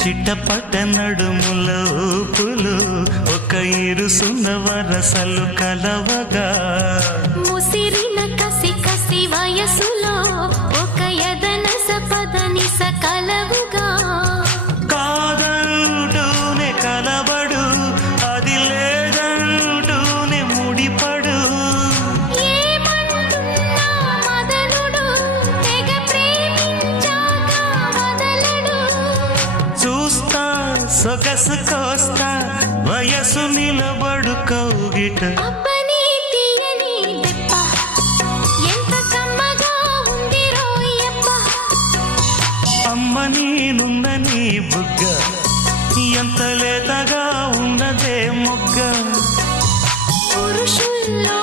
చిట్టపట్ట నడుముల ఊపులు ఒక ఇరుసున్న వరసలు కలవగా ముసిరిన కసి కసి వయసులో ఒక యదన సపదని సకలవుగా కాదంటూనే కలబడు అది లేదంటూనే ముడిపడు ఏమంటున్నా మదనుడు తెగ ప్రేమించాక వదలడు చూస్తా సొగసు కోస్తా వయసు నిలబడు కౌగిట అబ్బని తీయని దెబ్బ ఎంత కమ్మగా ఉంది రోయప్ప అమ్మ నేనున్న నీ బుగ్గ ఎంత లేతగా ఉన్నదే మొగ్గ పురుషుల్లో